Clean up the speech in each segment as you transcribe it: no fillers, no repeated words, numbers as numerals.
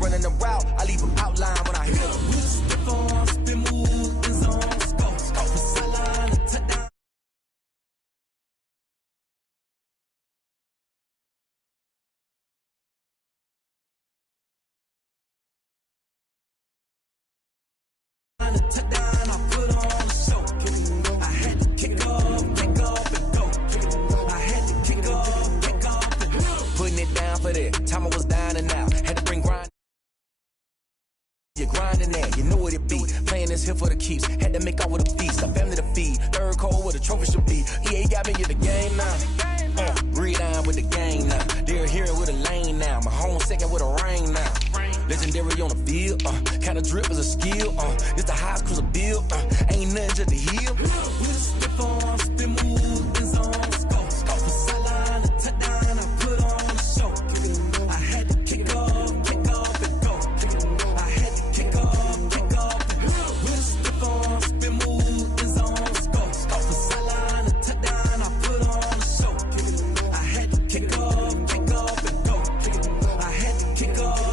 running the route, I leave them outline when I hit them. With a stiff arm, spin move, in zone, scope the sideline, and touchdown. Touchdown, I put on the show. I had to kick off, and go. I had to kick off, and go. Putting it down for that. Time I was down and out. Had to bring grind. You're grinding that, you know what it be. Playing this here for the keeps. Had to make out with a feast. A family to feed. Third cold where the trophy should be. EA got me in the game now. Breathe on with the game now. They're here with a lane now. My home second with a ring now. Legendary on the field, kinda drip is a skill, it's the highest cruiser bill, ain't nothing just to heal. With a stiff arm, spin move, in zone, scope the sideline, and touchdown, I put on the show. I had to kick off, and go. I had to kick off, and go. With a stiff arm, spin move, in zone, scope the sideline, and touchdown, I put on the show. I had to kick off, and go. I had to kick off.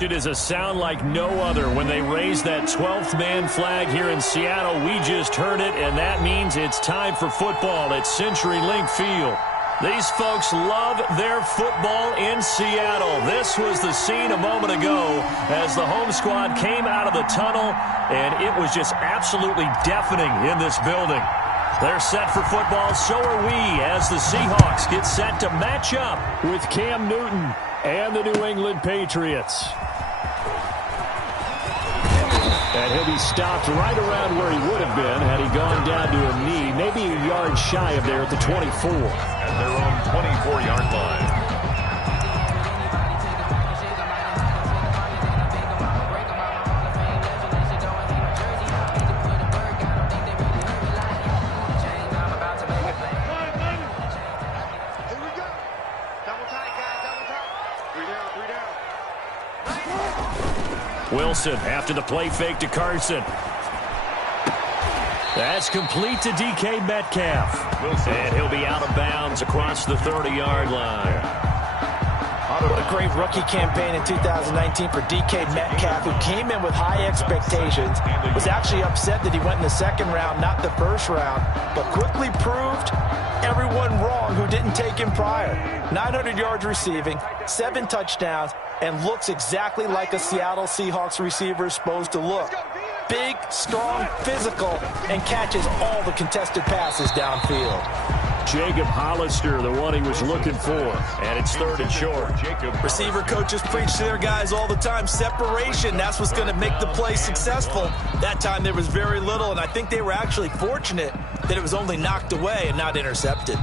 It is a sound like no other when they raise that 12th man flag here in Seattle. We just heard it, and that means it's time for football at CenturyLink Field. These folks love their football in Seattle. This was the scene a moment ago as the home squad came out of the tunnel, and it was just absolutely deafening in this building. They're set for football, so are we, as the Seahawks get set to match up with Cam Newton and the New England Patriots. And he'll be stopped right around where he would have been had he gone down to a knee, maybe a yard shy of there at the 24. At their own 24-yard line. Wilson after the play fake to Carson. That's complete to DK Metcalf. Wilson. And he'll be out of bounds across the 30-yard line. What a great rookie campaign in 2019 for DK Metcalf, who came in with high expectations, was actually upset that he went in the second round, not the first round, but quickly proved everyone wrong who didn't take him prior. 900 yards receiving, 7 touchdowns, and looks exactly like a Seattle Seahawks receiver is supposed to look. Big, strong, physical, and catches all the contested passes downfield. Jacob Hollister, the one he was looking for, and it's 3rd and short. Receiver coaches preach to their guys all the time, separation, that's what's going to make the play successful. That time there was very little, and I think they were actually fortunate that it was only knocked away and not intercepted.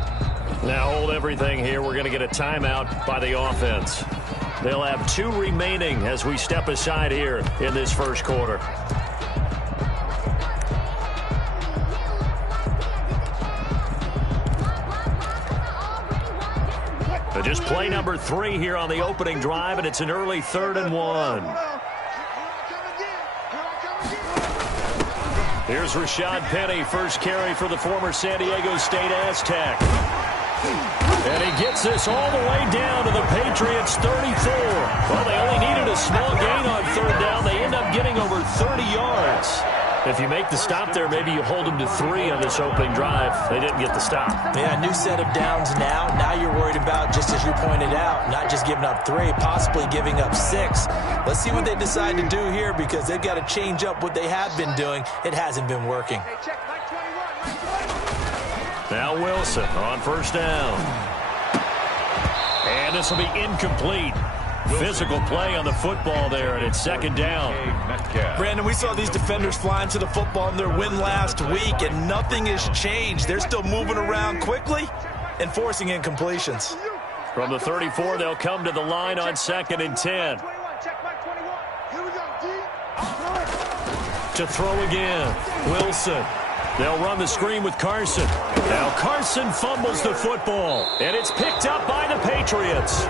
Now hold everything here. We're going to get a timeout by the offense. They'll have 2 remaining as we step aside here in this first quarter. So just play number 3 here on the opening drive, and it's an early 3rd and 1. Here's Rashad Penny, first carry for the former San Diego State Aztec. And he gets this all the way down to the Patriots' 34. Well, they only needed a small gain on 3rd down. They end up getting over 30 yards. If you make the stop there, maybe you hold them to 3 on this opening drive. They didn't get the stop. Yeah, new set of downs now. Now you're worried about, just as you pointed out, not just giving up 3, possibly giving up 6. Let's see what they decide to do here, because they've got to change up what they have been doing. It hasn't been working. Now Wilson on 1st down. And this will be incomplete. Physical play on the football there, and it's 2nd down. Brandon, we saw these defenders flying to the football in their win last week, and nothing has changed. They're still moving around quickly and forcing incompletions. From the 34, they'll come to the line on 2nd and 10. To throw again. Wilson They'll run the screen with Carson. Now Carson fumbles the football, and it's picked up by the Patriots.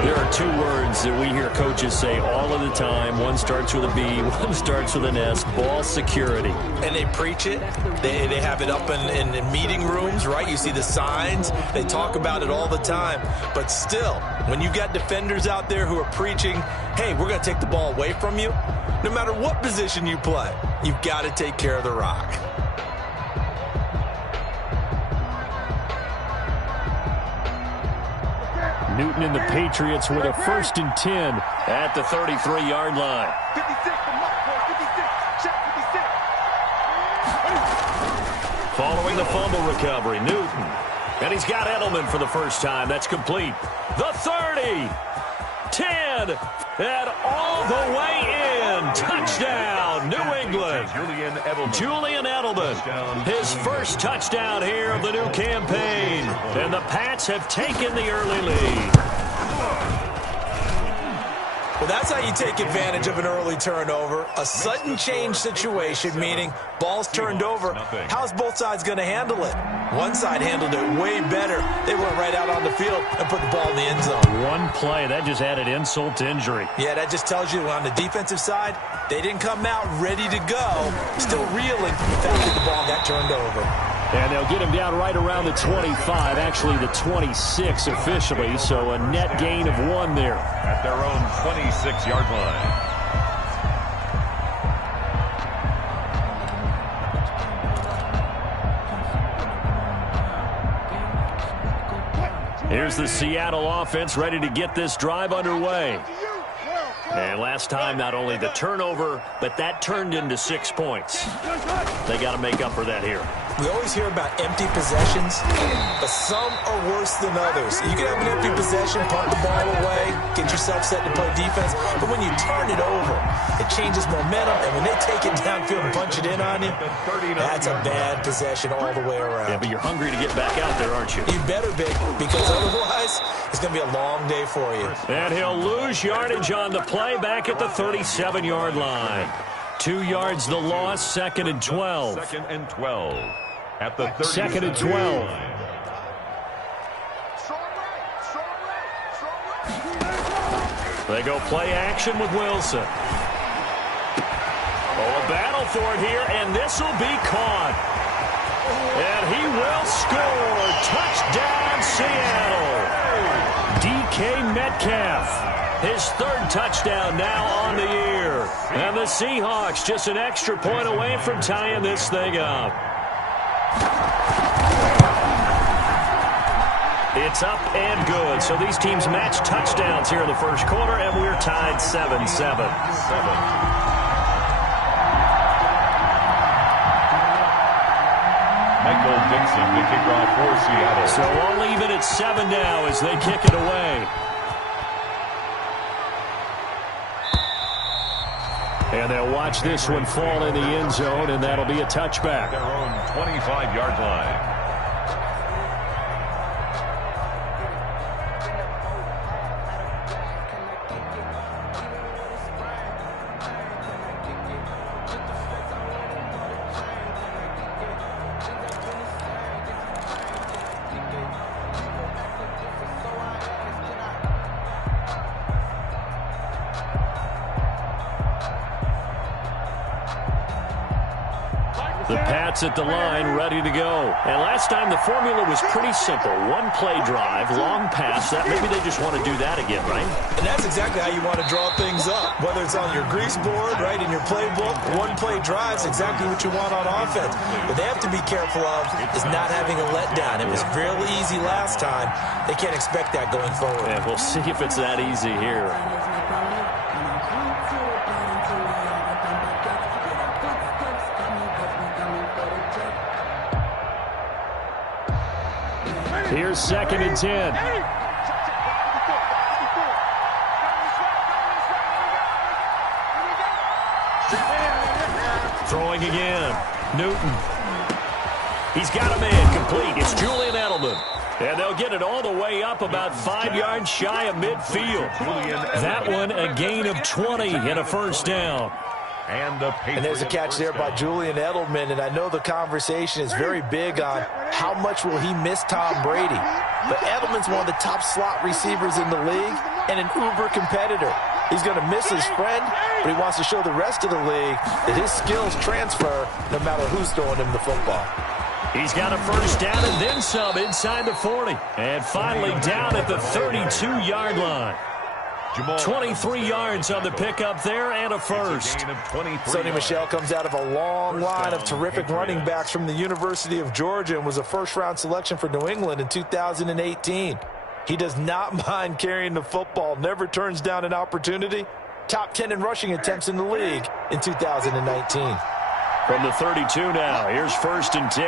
There are two words that we hear coaches say all of the time. One starts with a B, one starts with an S, ball security. And they preach it. They have it up in meeting rooms, right? You see the signs. They talk about it all the time. But still, when you've got defenders out there who are preaching, hey, we're going to take the ball away from you, no matter what position you play, you've got to take care of the rock. Newton and the Patriots with a 1st and 10 at the 33-yard line. 56, check 56. Following the fumble recovery, Newton. And he's got Edelman for the first time. That's complete. The 30, 10, and all the way in. Touchdown, New England. Julian Edelman, his first touchdown here of the new campaign. And the Pats have taken the early lead. Well, that's how you take advantage of an early turnover. A sudden change situation, meaning ball's turned over. How's both sides going to handle it? One side handled it way better. They went right out on the field and put the ball in the end zone. One play, that just added insult to injury. Yeah, that just tells you on the defensive side, they didn't come out ready to go. Still reeling from the fact that the ball got turned over. And they'll get him down right around the 25, actually the 26 officially, so a net gain of 1 there. At their own 26-yard line. Here's the Seattle offense ready to get this drive underway. And last time, not only the turnover, but that turned into 6 points. They got to make up for that here. We always hear about empty possessions, but some are worse than others. You can have an empty possession, punt the ball away, get yourself set to play defense, but when you turn it over, it changes momentum, and when they take it downfield and punch it in on you, that's a bad possession all the way around. Yeah, but you're hungry to get back out there, aren't you? You better be, because otherwise, it's going to be a long day for you. And he'll lose yardage on the play back at the 37-yard line. 2 yards the loss, 2nd and 12. 2nd and 12. At the 2nd and 12. They go play action with Wilson. Oh, a battle for it here, and this will be caught. And he will score. Touchdown, Seattle. DK Metcalf. His 3rd touchdown now on the year. And the Seahawks just an extra point away from tying this thing up. It's up and good. So these teams match touchdowns here in the first quarter, and we're tied 7-7. Michael Dixon, the kickoff for Seattle. So all even at 7 now as they kick it away. And they'll watch this one fall in the end zone, and that'll be a touchback. Their own 25-yard line. The Pats at the line, ready to go. And last time the formula was pretty simple. One play drive, long pass. That maybe they just want to do that again, right? And that's exactly how you want to draw things up. Whether it's on your grease board, right, in your playbook, one play drive is exactly what you want on offense. What they have to be careful of is not having a letdown. It was real easy last time. They can't expect that going forward. And we'll see if it's that easy here. Here's 2nd and 10. Throwing again. Newton. He's got a man complete. It's Julian Edelman. And they'll get it all the way up about 5 yards shy of midfield. That one a gain of 20 and a first down. And the Patriots. And there's a catch there by Julian Edelman, and I know the conversation is very big on how much will he miss Tom Brady. But Edelman's one of the top slot receivers in the league and an uber competitor. He's going to miss his friend, but he wants to show the rest of the league that his skills transfer no matter who's throwing him the football. He's got a first down and then some inside the 40. And finally down at the 32-yard line. 23 yards on the pickup there and a first. Sonny Michel comes out of a long line of terrific running backs from the University of Georgia and was a first-round selection for New England in 2018. He does not mind carrying the football, never turns down an opportunity. Top 10 in rushing attempts in the league in 2019. From the 32 now, here's 1st and 10.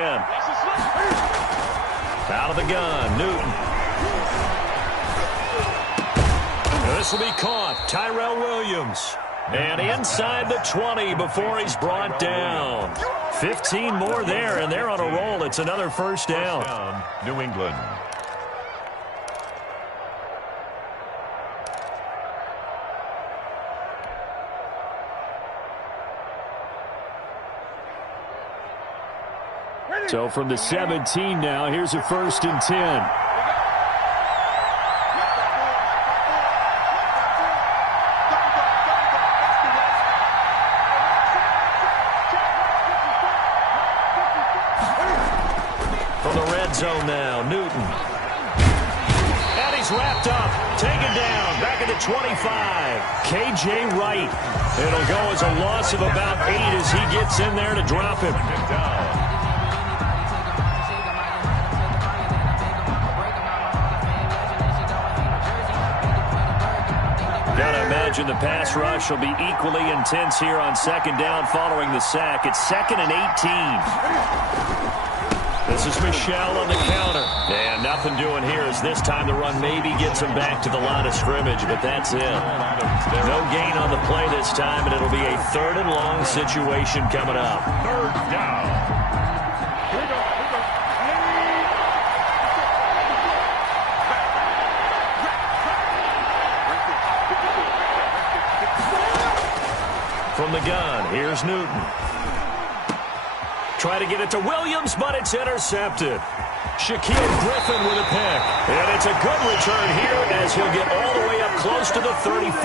Out of the gun, Newton. This will be caught. Tyrell Williams. And inside the 20 before he's brought down. 15 more there, and they're on a roll. It's another first down. New England. So from the 17 now, here's a 1st and 10. Zone now, Newton. And he's wrapped up, taken down, back at the 25. K.J. Wright. It'll go as a loss of about 8 as he gets in there to drop him. Gotta imagine the pass rush will be equally intense here on 2nd down following the sack. It's 2nd and 18. This is Michel on the counter. And nothing doing here as this time the run maybe gets him back to the line of scrimmage, but that's it. No gain on the play this time, and it'll be a 3rd and long situation coming up. 3rd down. From the gun, here's Newton. Try to get it to Williams, but it's intercepted. Shaquille Griffin with a pick. And it's a good return here as he'll get all the way up close to the 35.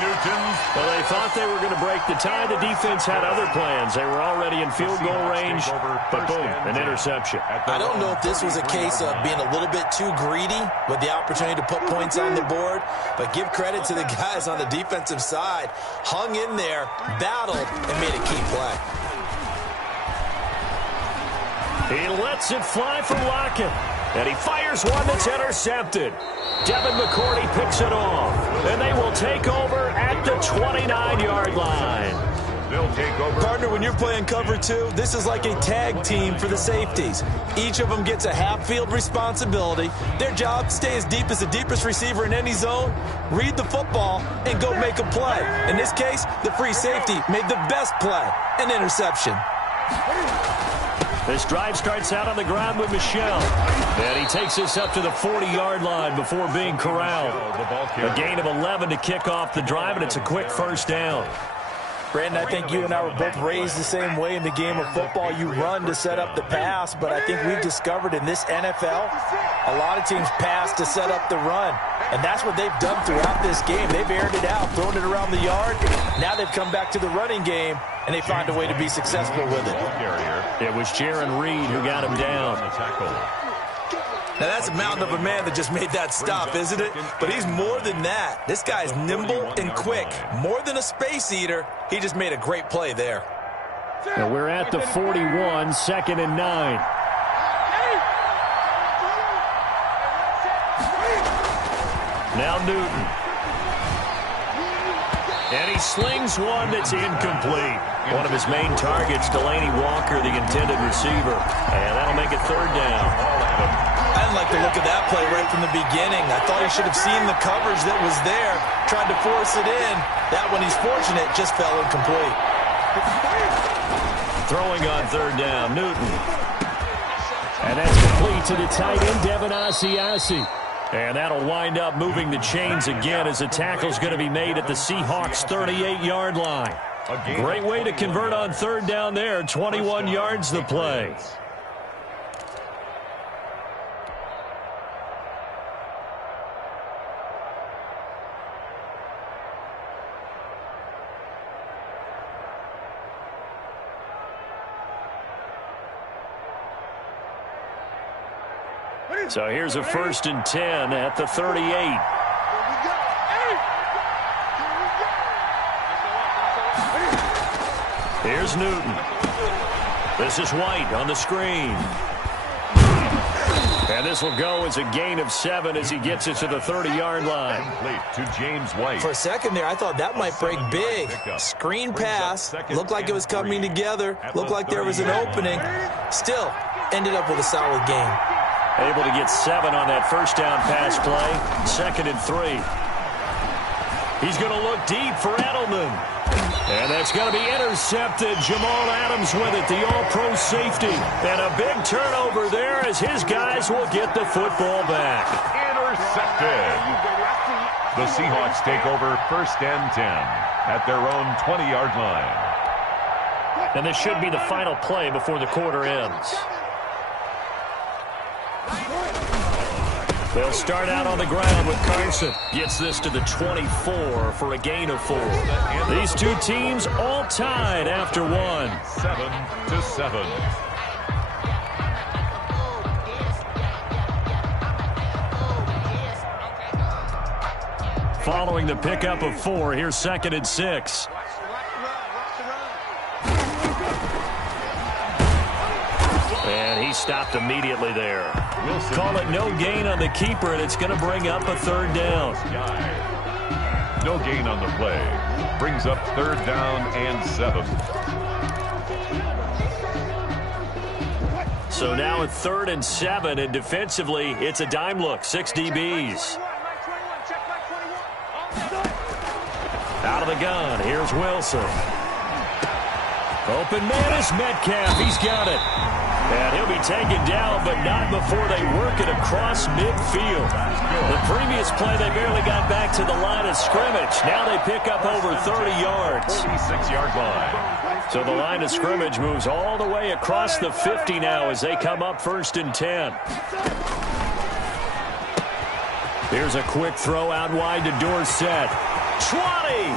Newton's. Well, they thought they were going to break the tie. The defense had other plans. They were already in field goal range, but boom, an interception. I don't know if this was a case of being a little bit too greedy with the opportunity to put points on the board, but give credit to the guys on the defensive side. Hung in there, battled, and made a key play. He lets it fly from Lockett, and he fires one that's intercepted. Devin McCourty picks it off, and they will take over at the 29-yard line. They'll take over. Partner, when you're playing cover 2, this is like a tag team for the safeties. Each of them gets a half-field responsibility. Their job, stay as deep as the deepest receiver in any zone, read the football, and go make a play. In this case, the free safety made the best play, an interception. This drive starts out on the ground with Michel. And he takes this up to the 40-yard line before being corralled. A gain of 11 to kick off the drive, and it's a quick first down. Brandon, I think you and I were both raised the same way in the game of football. You run to set up the pass, but I think we've discovered in this NFL, a lot of teams pass to set up the run. And that's what they've done throughout this game. They've aired it out, thrown it around the yard. Now they've come back to the running game, and they find a way to be successful with it. It was Jaron Reed who got him down. Now, that's a mountain of a man that just made that stop, isn't it? But he's more than that. This guy's nimble and quick. More than a space eater, he just made a great play there. Now we're at the 41, 2nd and 9. Now Newton. And he slings one that's incomplete. One of his main targets, Delaney Walker, the intended receiver. And that'll make it 3rd down. I didn't like the look of that play right from the beginning. I thought he should have seen the coverage that was there, tried to force it in. That one, he's fortunate, just fell incomplete. Throwing on 3rd down, Newton. And that's complete to the tight end, Devin Asiasi. And that'll wind up moving the chains again as the tackle's going to be made at the Seahawks' 38-yard line. Great way to convert on third down there. 21 yards the play. So here's a 1st and 10 at the 38. Here's Newton. This is White on the screen. And this will go as a gain of 7 as he gets it to the 30-yard line. To James White. For a second there, I thought that might break big. Screen pass. Looked like it was coming together. Looked like there was an opening. Still, ended up with a solid game. Able to get 7 on that first down pass play. 2nd and 3. He's going to look deep for Edelman. And that's going to be intercepted. Jamal Adams with it, the all-pro safety. And a big turnover there as his guys will get the football back. Intercepted. The Seahawks take over 1st and 10 at their own 20-yard line. And this should be the final play before the quarter ends. They'll start out on the ground with Carson. Gets this to the 24 for a gain of 4. These two teams all tied after 1. 7-7. Following the pickup of 4, here's 2nd and 6. And he stopped immediately there. Call it no gain on the keeper, and it's going to bring up a 3rd down. No gain on the play. Brings up 3rd down and 7. So now at 3rd and 7, and defensively, it's a dime look. 6 DBs. Out of the gun, here's Wilson. Open man is Metcalf. He's got it. And he'll be taken down, but not before they work it across midfield. The previous play, they barely got back to the line of scrimmage. Now they pick up over 30 yards. 46-yard line. So the line of scrimmage moves all the way across the 50 now as they come up 1st and 10. Here's a quick throw out wide to Dorsett. 20!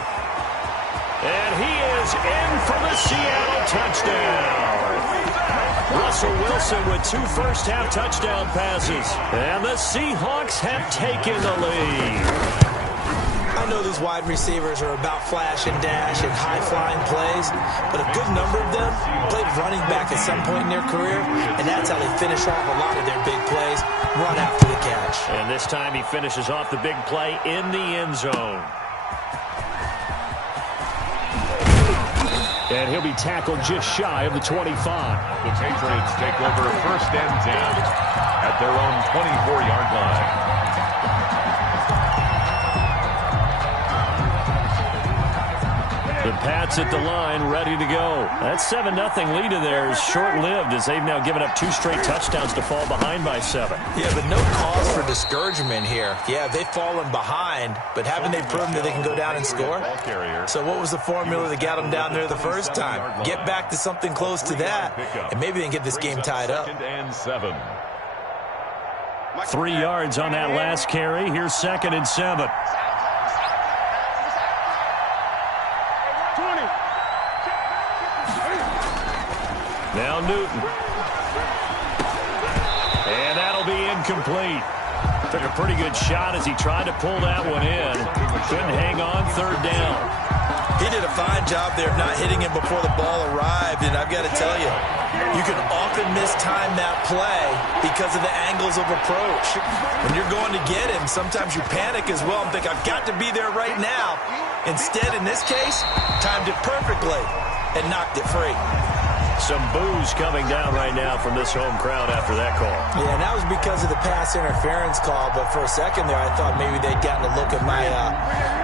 And he is in for the Seattle touchdown. Russell Wilson with 2 first-half touchdown passes. And the Seahawks have taken the lead. I know these wide receivers are about flash and dash and high-flying plays, but a good number of them played running back at some point in their career, and that's how they finish off a lot of their big plays, run after the catch. And this time he finishes off the big play in the end zone. And he'll be tackled just shy of the 25. The Patriots take over 1st and 10 at their own 24-yard line. The Pats at the line, ready to go. That 7-0 lead of theirs is short-lived as they've now given up 2 straight touchdowns to fall behind by 7. Yeah, but no cause for discouragement here. Yeah, they've fallen behind, but haven't they proven that they can go down and score? So what was the formula that got them down there the first time? Get back to something close to that, and maybe they can get this game tied up. 2nd and 7. 3 yards on that last carry. Here's 2nd and 7. Now Newton. And that'll be incomplete. Took a pretty good shot as he tried to pull that one in. Couldn't hang on 3rd down. He did a fine job there of not hitting him before the ball arrived, and I've got to tell you, you can often mistime that play because of the angles of approach. When you're going to get him, sometimes you panic as well and think, I've got to be there right now. Instead, in this case, timed it perfectly and knocked it free. Some boos coming down right now from this home crowd after that call. Yeah, and that was because of the pass interference call, but for a second there, I thought maybe they'd gotten a look at my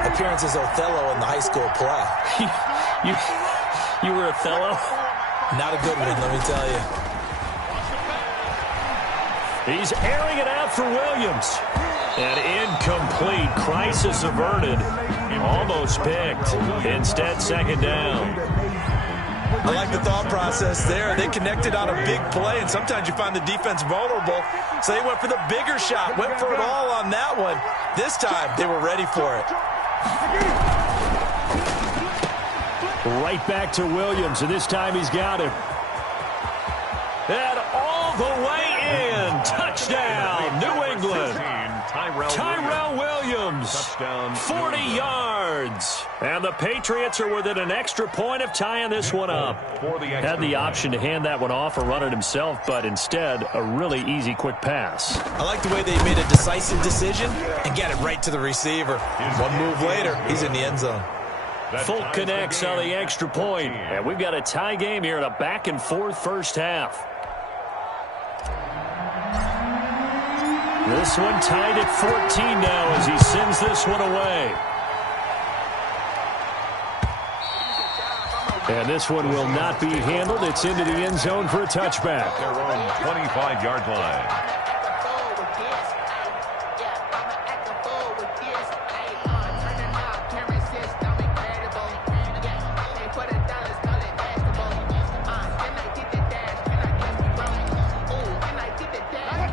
appearance as Othello in the high school play. You were Othello? Not a good one, let me tell you. He's airing it out for Williams. And incomplete. Crisis averted. Almost picked. Instead, second down. I like the thought process there. They connected on a big play, and sometimes you find the defense vulnerable. So they went for the bigger shot, went for it all on that one. This time, they were ready for it. Right back to Williams, and this time he's got him. And all the way in. Touchdown, New England. Tyrell Williams, touchdown, 40 yards. And the Patriots are within an extra point of tying this one up. Had the option to hand that one off or run it himself, but instead, a really easy, quick pass. I like the way they made a decisive decision and get it right to the receiver. One move later, he's in the end zone. Folk connects on the extra point. And we've got a tie game here in a back-and-forth first half. This one tied at 14 now as he sends this one away. And this one will not be handled. It's into the end zone for a touchback. Their own 25-yard line.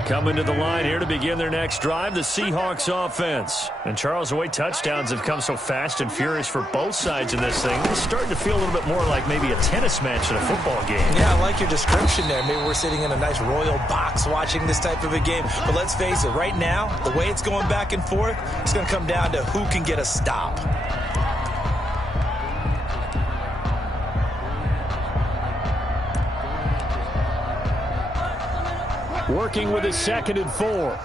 Coming to the line here to begin their next drive, the Seahawks offense. And Charles, the way touchdowns have come so fast and furious for both sides in this thing, it's starting to feel a little bit more like maybe a tennis match in a football game. Yeah, I like your description there. Maybe we're sitting in a nice royal box watching this type of a game. But let's face it, right now, the way it's going back and forth, it's going to come down to who can get a stop. Working with a 2nd and 4.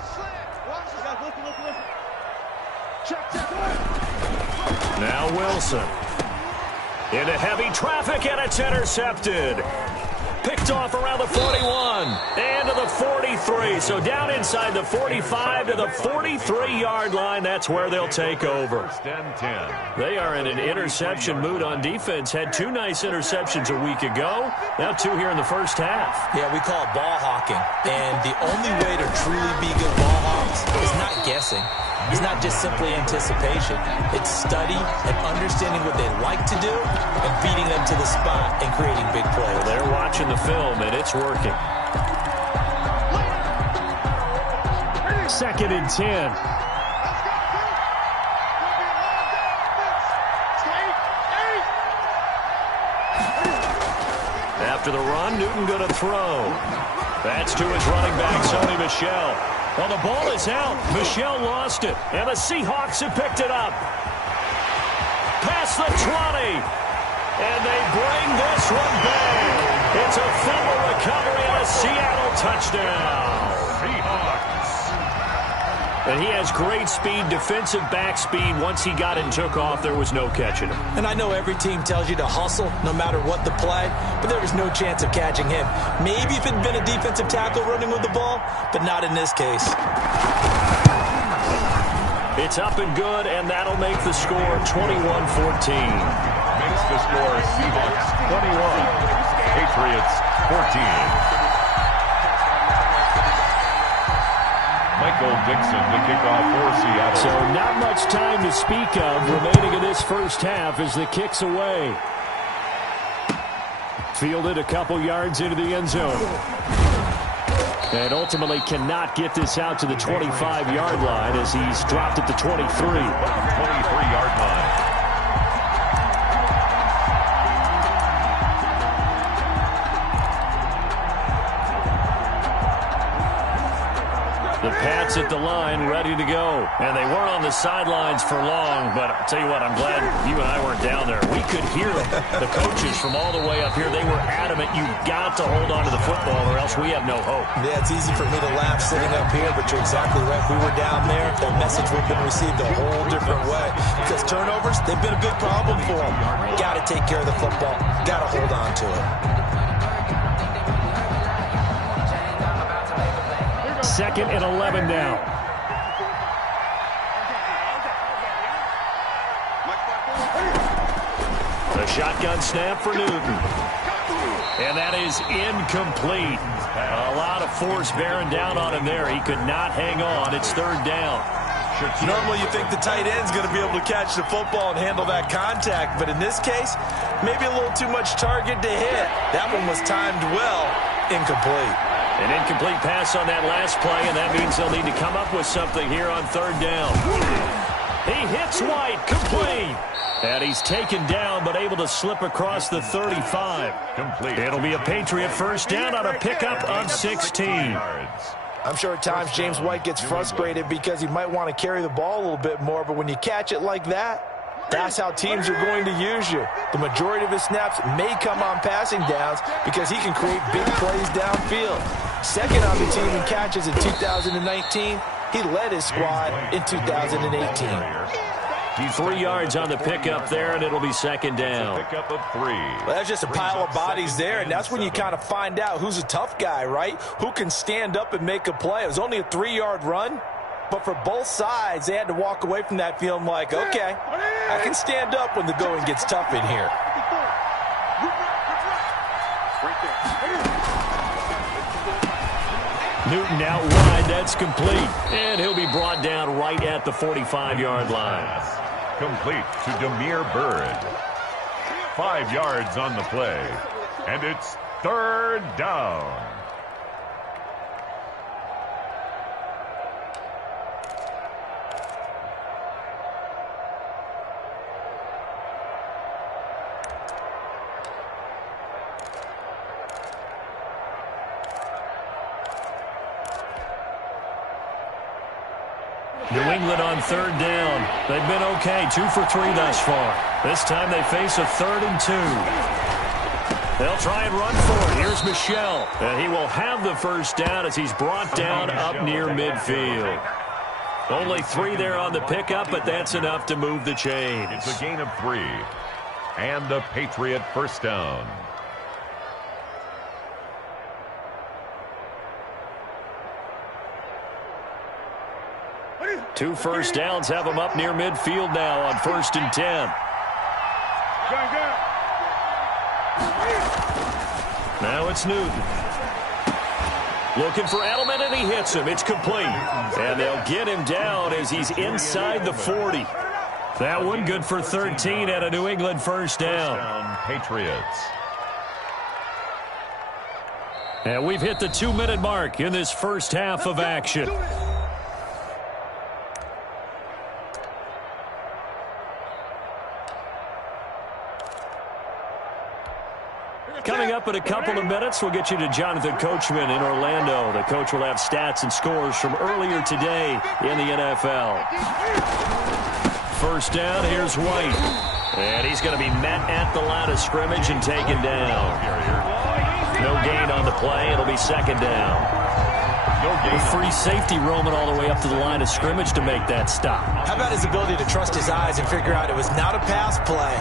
Now Wilson. Into heavy traffic, and it's intercepted. Picked off around the 41 and to the 43. So down inside the 45 to the 43-yard line. That's where they'll take over. They are in an interception mood on defense. Had 2 nice interceptions a week ago. Now 2 here in the first half. Yeah, we call it ball hawking. And the only way to truly be good ball hawks is not guessing. It's not just simply anticipation. It's study and understanding what they like to do and beating them to the spot and creating big plays. Well, they're watching the film, and it's working. 2nd and 10. After the run, Newton going to throw. That's to his running back, Sony Michel. Well, the ball is out. Michel lost it, and the Seahawks have picked it up. Past the 20, and they bring this one back. It's a fumble recovery and a Seattle touchdown. Seahawks. And he has great speed, defensive back speed. Once he got it and took off, there was no catching him. And I know every team tells you to hustle no matter what the play, but there was no chance of catching him. Maybe if it had been a defensive tackle running with the ball, but not in this case. It's up and good, and that'll make the score 21-14. Makes the score Seahawks 21, Patriots 14. Michael Dixon to kick off for Seattle. So not much time to speak of remaining in this first half as the kick's away. Fielded a couple yards into the end zone. And ultimately cannot get this out to the 25-yard line as he's dropped at the 23. 23-yard line. The Pats at the line, ready to go. And they weren't on the sidelines for long, but I'll tell you what, I'm glad you and I weren't down there. We could hear the coaches from all the way up here. They were adamant, you've got to hold on to the football or else we have no hope. Yeah, it's easy for me to laugh sitting up here, but you're exactly right. If we were down there, that message would have been received a whole different way. Because turnovers, they've been a big problem for them. Got to take care of the football. Got to hold on to it. 2nd and 11 now. The shotgun snap for Newton. And that is incomplete. A lot of force bearing down on him there. He could not hang on. It's 3rd down. Normally you think the tight end's going to be able to catch the football and handle that contact, but in this case, maybe a little too much target to hit. That one was timed well, incomplete. An incomplete pass on that last play, and that means they'll need to come up with something here on third down. He hits White, complete. And he's taken down, but able to slip across the 35. Complete. It'll be a Patriot first down on a pickup of 16. I'm sure at times James White gets frustrated because he might want to carry the ball a little bit more, but when you catch it like that, that's how teams are going to use you. The majority of his snaps may come on passing downs because he can create big plays downfield. Second on the team in catches in 2019. He led his squad in 2018. He's 3 yards on the pickup there, and it'll be second down. Pickup of 3. Well, that's just a pile of bodies there, and that's when you kind of find out who's a tough guy, right? Who can stand up and make a play. It was only a 3-yard run, but for both sides, they had to walk away from that feeling like, okay, I can stand up when the going gets tough in here. Newton out wide, that's complete. And he'll be brought down right at the 45-yard line. Complete to Demir Bird. 5 yards on the play. And it's third down. New England on third down. They've been okay, 2 for 3 thus far. This time they face a 3rd and 2. They'll try and run for it. Here's Michel. And he will have the first down as he's brought down up near midfield. Only 3 there on the pickup, but that's enough to move the chains. It's a gain of 3. And a Patriot first down. Two first downs have them up near midfield now on 1st and 10. Now it's Newton. Looking for Edelman, and he hits him. It's complete. And they'll get him down as he's inside the 40. That one good for 13 and a New England first down. Patriots. And we've hit the 2-minute mark in this first half of action. Coming up in a couple of minutes, we'll get you to Jonathan Coachman in Orlando. The coach will have stats and scores from earlier today in the NFL. First down, here's White. And he's going to be met at the line of scrimmage and taken down. No gain on the play. It'll be second down. A free safety roaming all the way up to the line of scrimmage to make that stop. How about his ability to trust his eyes and figure out it was not a pass play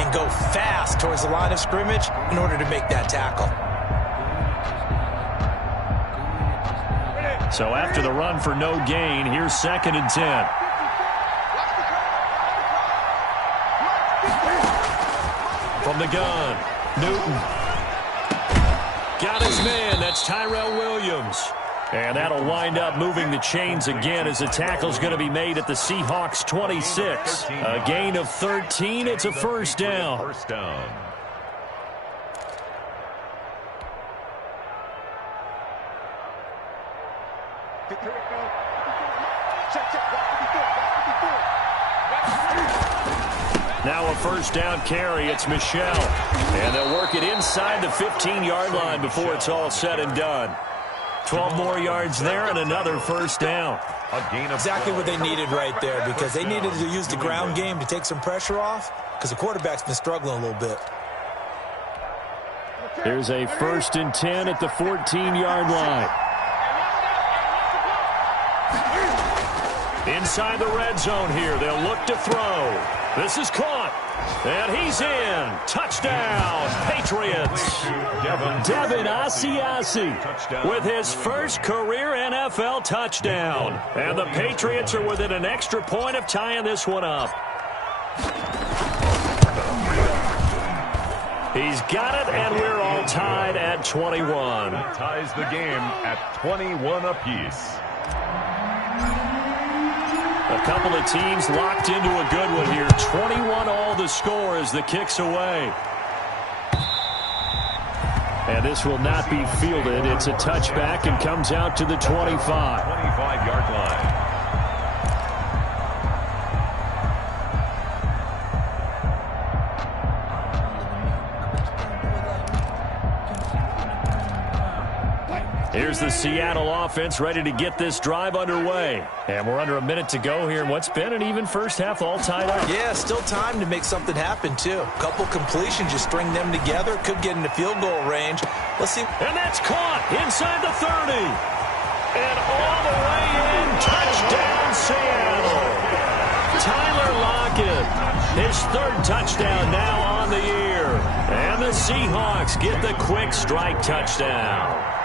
and go fast towards the line of scrimmage in order to make that tackle. So after the run for no gain, here's 2nd and 10. From the gun, Newton. Got his man. That's Tyrell Williams. And that'll wind up moving the chains again as the tackle's going to be made at the Seahawks 26. A gain of 13. It's a first down. First down. Now a first down carry. It's Michel. And they'll work it inside the 15-yard line before it's all said and done. 12 more yards there and another first down. Exactly what they needed right there, because they needed to use the ground game to take some pressure off, because the quarterback's been struggling a little bit. Here's a 1st and 10 at the 14-yard line. Inside the red zone here. They'll look to throw. This is caught. And he's in. Touchdown, Patriots. Devin Asiasi with his first career NFL touchdown. And the Patriots are within an extra point of tying this one up. He's got it, and we're all tied at 21. Ties the game at 21 apiece. A couple of teams locked into a good one here. 21-all the score as the kick's away. And this will not be fielded. It's a touchback and comes out to the 25. 25-yard line. Here's the Seattle offense ready to get this drive underway. And we're under a minute to go here in what's been an even first half, all tied up. Yeah, still time to make something happen, too. A couple completions, you string them together, could get into field goal range. Let's see. And that's caught inside the 30. And all the way in, touchdown Seattle. Tyler Lockett, his third touchdown now on the year. And the Seahawks get the quick strike touchdown.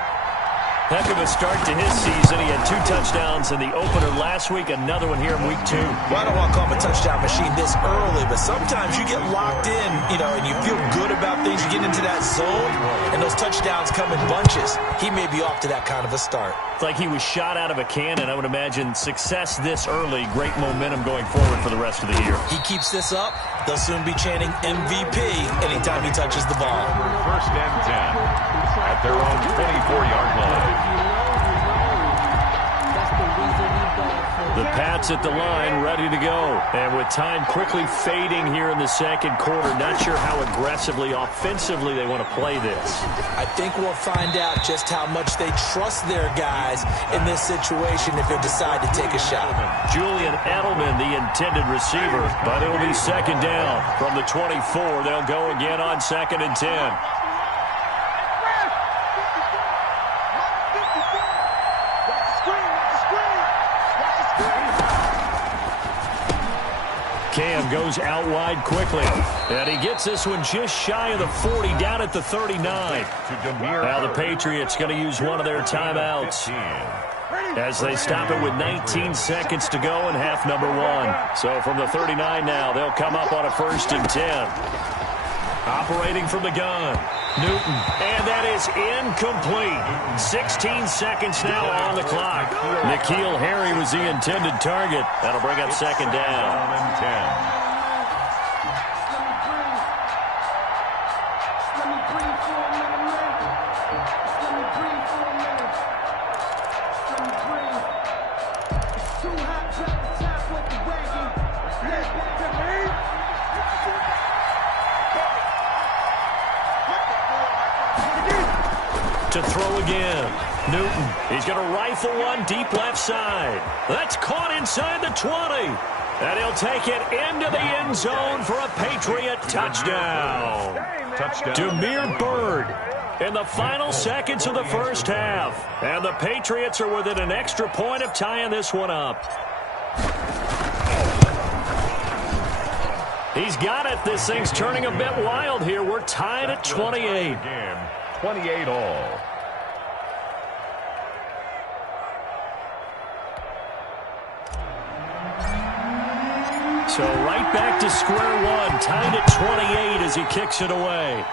Heck of a start to his season. He had 2 touchdowns in the opener last week, another one here in week 2. Well, I don't want to call him a touchdown machine this early, but sometimes you get locked in, and you feel good about things. You get into that zone, and those touchdowns come in bunches. He may be off to that kind of a start. It's like he was shot out of a cannon. I would imagine success this early, great momentum going forward for the rest of the year. He keeps this up, they'll soon be chanting MVP anytime he touches the ball. First and 10 at their own 24-yard line. The Pats at the line, ready to go. And with time quickly fading here in the second quarter, not sure how aggressively, offensively they want to play this. I think we'll find out just how much they trust their guys in this situation if they decide to take a shot. Julian Edelman, the intended receiver, but it'll be second down. From the 24, they'll go again on 2nd and 10. Cam goes out wide quickly. And he gets this one just shy of the 40, down at the 39. Now the Patriots going to use one of their timeouts as they stop it with 19 seconds to go in half number 1. So from the 39 now, they'll come up on a 1st and 10. Operating from the gun, Newton, and that is incomplete. 16 seconds now on the clock. N'Keal Harry was the intended target. That'll bring up 2nd down. 10. To throw again. Newton, he's going to rifle one deep left side. That's caught inside the 20. And he'll take it into the end zone for a Patriot touchdown. Demir Byrd in the final seconds of the first half. And the Patriots are within an extra point of tying this one up. He's got it. This thing's turning a bit wild here. We're tied at 28. 28 all. So right back to square one, tied at 28 as he kicks it away.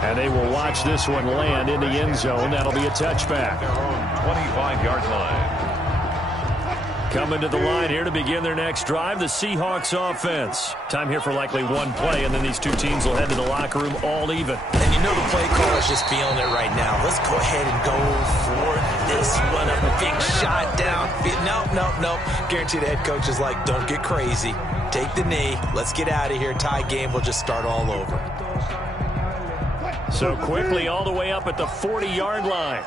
And they will watch this one land in the end zone. That'll be a touchback. Their own 25-yard line. Coming to the line here to begin their next drive, the Seahawks offense. Time here for likely one play, and then these two teams will head to the locker room all even. And you know the play caller is just feeling it right now. Let's go ahead and go for this one. A big shot down. Nope. Guaranteed the head coach is like, don't get crazy. Take the knee. Let's get out of here. Tie game. We'll just start all over. So quickly all the way up at the 40-yard line.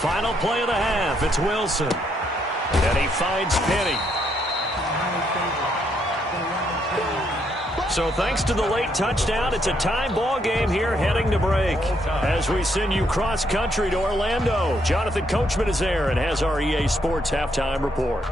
Final play of the half. It's Wilson. And he finds Penny. So thanks to the late touchdown, it's a time ball game here heading to break. As we send you cross-country to Orlando, Jonathan Coachman is there and has our EA Sports halftime report.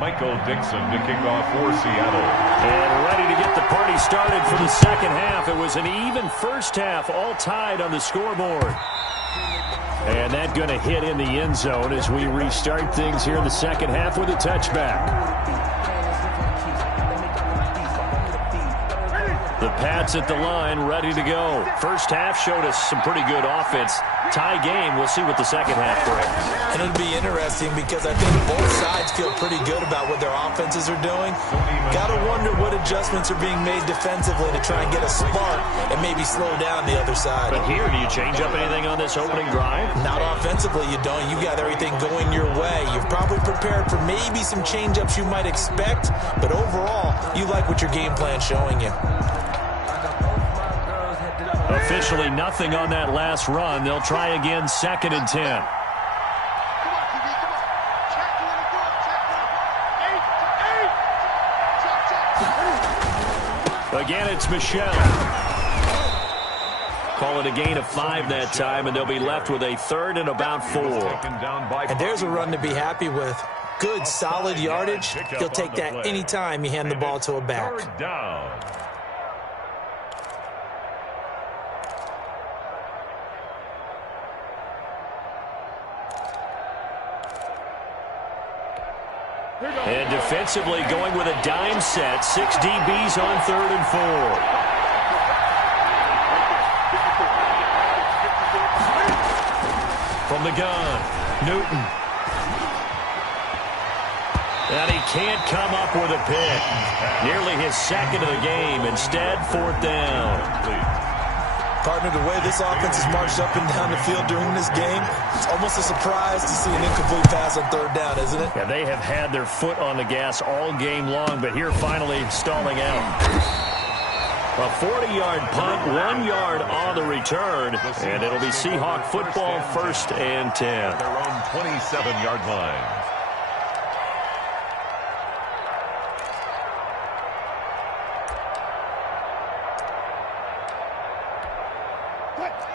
Michael Dixon to kick off for Seattle. And ready to get the party started for the second half. It was an even first half, all tied on the scoreboard. And that going to hit in the end zone as we restart things here in the second half with a touchback. The Pats at the line, ready to go. First half showed us some pretty good offense. Tie game. We'll see what the second half brings. And it'll be interesting because I think both sides feel pretty good about what their offenses are doing. Got to wonder what adjustments are being made defensively to try and get a spark and maybe slow down the other side. But here, do you change up anything on this opening drive? Not offensively, you don't. You got everything going your way. You've probably prepared for maybe some change-ups you might expect, but overall, you like what your game plan's showing you. Officially nothing on that last run. They'll try again, 2nd and 10. Again, it's Michelle. Call it a gain of 5 that time, and they'll be left with a 3rd and about 4. And there's a run to be happy with. Good, solid yardage. He'll take that anytime you hand the ball to a back. 3rd down. And defensively going with a dime set. 6 DBs on 3rd and 4. From the gun, Newton. And he can't come up with a pick. Nearly his 2nd of the game. Instead, 4th down. Partner, the way this offense has marched up and down the field during this game, it's almost a surprise to see an incomplete pass on 3rd down, isn't it? Yeah, they have had their foot on the gas all game long, but here finally stalling out. A 40-yard punt, 1 yard on the return, and it'll be Seahawk football, 1st and 10. Their own 27-yard line.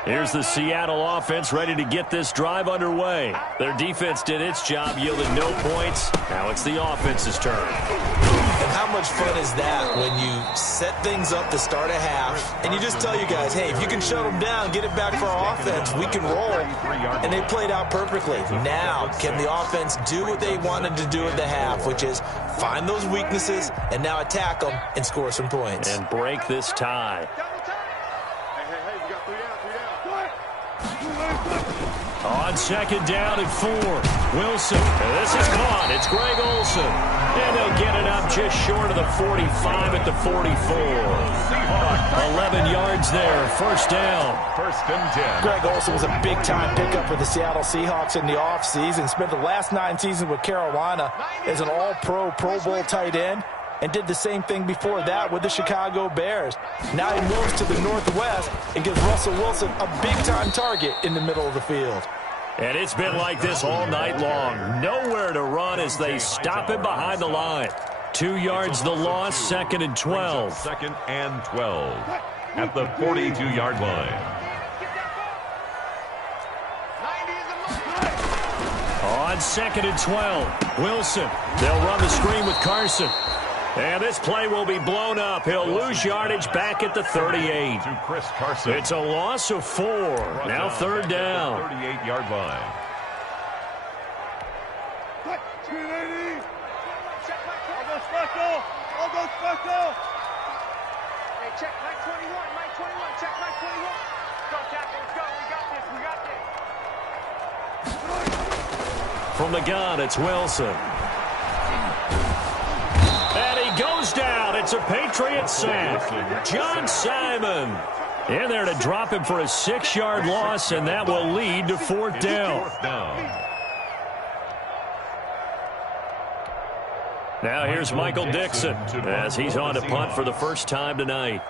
Here's the Seattle offense ready to get this drive underway. Their defense did its job, yielded no points. Now it's the offense's turn. And how much fun is that when you set things up to start a half, and you just tell you guys, hey, if you can shut them down, get it back for our offense, we can roll. And they played out perfectly. Now, can the offense do what they wanted to do at the half, which is find those weaknesses and now attack them and score some points. And break this tie. On 2nd down and 4, Wilson. And this is caught. It's Greg Olsen. And they'll get it up just short of the 45 at the 44. 11 yards there. 1st down. 1st and 10. Greg Olsen was a big-time pickup for the Seattle Seahawks in the offseason. Spent the last 9 seasons with Carolina as an all-pro, Pro Bowl tight end. And did the same thing before that with the Chicago Bears. Now he moves to the northwest and gives Russell Wilson a big-time target in the middle of the field. And it's been like this all night long. Nowhere to run as they stop him behind the line. 2 yards the loss, 2nd and 12. 2nd and 12 at the 42-yard line. On 2nd and 12, Wilson. They'll run the screen with Carson. And this play will be blown up. He'll lose yardage back at the 38. To Chris Carson. It's a loss of 4. Now 3rd down. 38-yard line. All go special. Hey, check Mike 21. Mike 21. Check Mike 21. Go, tackle. Let's go. We got this. From the gun, it's Wilson. And he goes down. It's a Patriots sack. John Simon in there to drop him for a 6-yard loss, and that will lead to 4th down. Now here's Michael Dixon as he's on to punt for the first time tonight.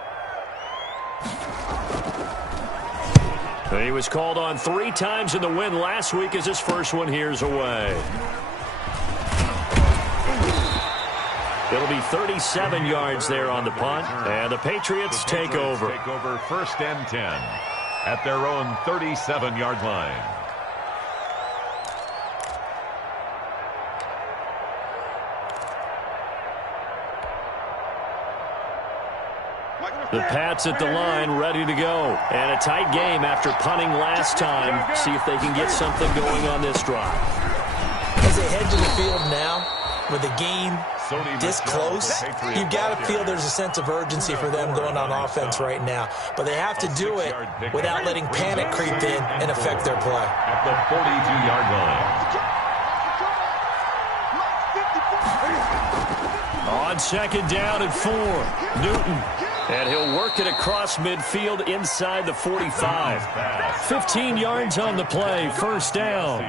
He was called on 3 times in the win last week as his first one here's away. It'll be 37 yards there on the punt, and the Patriots take over. Take over 1st and 10 at their own 37-yard line. The Pats at the line, ready to go. And a tight game after punting last time. See if they can get something going on this drive. As they head to the field now, with a game this close, you've got to feel there's a sense of urgency for them going on offense right now. But they have to do it without letting panic creep in and affect their play. At the 42-yard line. On second down and 4, Newton. And he'll work it across midfield inside the 45. 15 yards on the play, first down.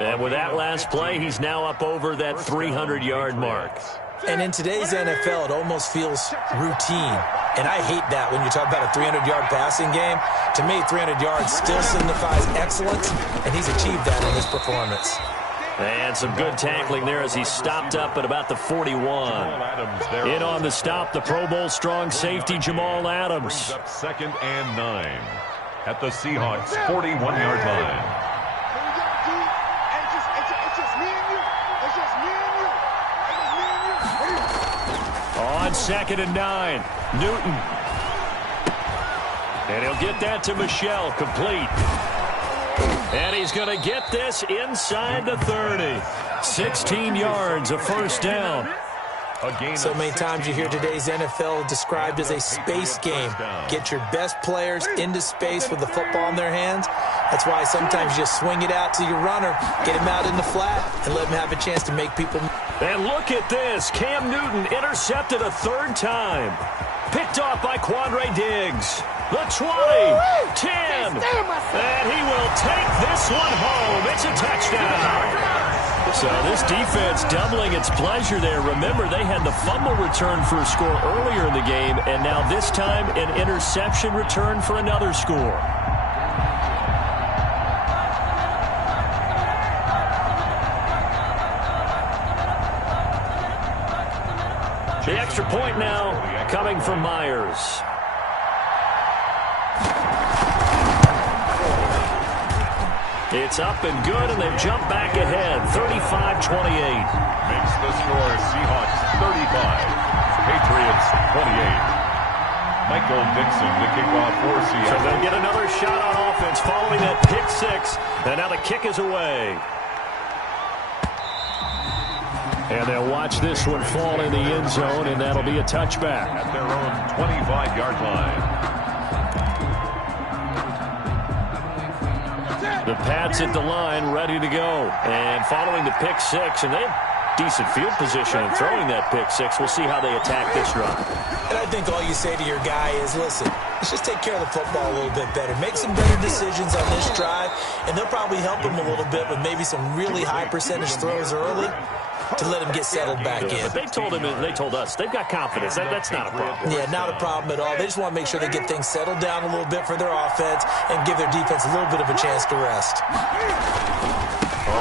And with that last play, he's now up over that 300-yard mark. And in today's NFL, it almost feels routine. And I hate that when you talk about a 300-yard passing game. To me, 300 yards still signifies excellence, and he's achieved that in his performance. And some good tackling there as he stopped up at about the 41. In on the stop, the Pro Bowl strong safety Jamal Adams. Up 2nd and 9 at the Seahawks 41-yard line. On 2nd and 9, Newton. And he'll get that to Michel, complete. And he's going to get this inside the 30. 16 yards, a first down. So many times you hear today's NFL described as a space game. Get your best players into space with the football in their hands. That's why sometimes you just swing it out to your runner, get him out in the flat, and let him have a chance to make people. And look at this. Cam Newton intercepted a 3rd time. Picked off by Quandre Diggs. The 20, 10, and he will take this one home. It's a touchdown. So this defense doubling its pleasure there. Remember, they had the fumble return for a score earlier in the game, and now this time an interception return for another score. The extra point now coming from Myers. It's up and good, and they've jumped back ahead, 35-28. Makes the score Seahawks 35, Patriots 28. Michael Dixon to kick off for Seattle. So they'll get another shot on offense following that pick 6, and now the kick is away. And they'll watch this one fall in the end zone, and that'll be a touchback. At their own 25-yard line. The Pats at the line, ready to go. And following the pick 6, and they have decent field position in throwing that pick 6. We'll see how they attack this drive. And I think all you say to your guy is, listen, let's just take care of the football a little bit better. Make some better decisions on this drive, and they'll probably help him a little bit with maybe some really high percentage throws early to let him get settled back in. But they told him, and they told us, they've got confidence. That's not a problem. Yeah, not a problem at all. They just want to make sure they get things settled down a little bit for their offense and give their defense a little bit of a chance to rest.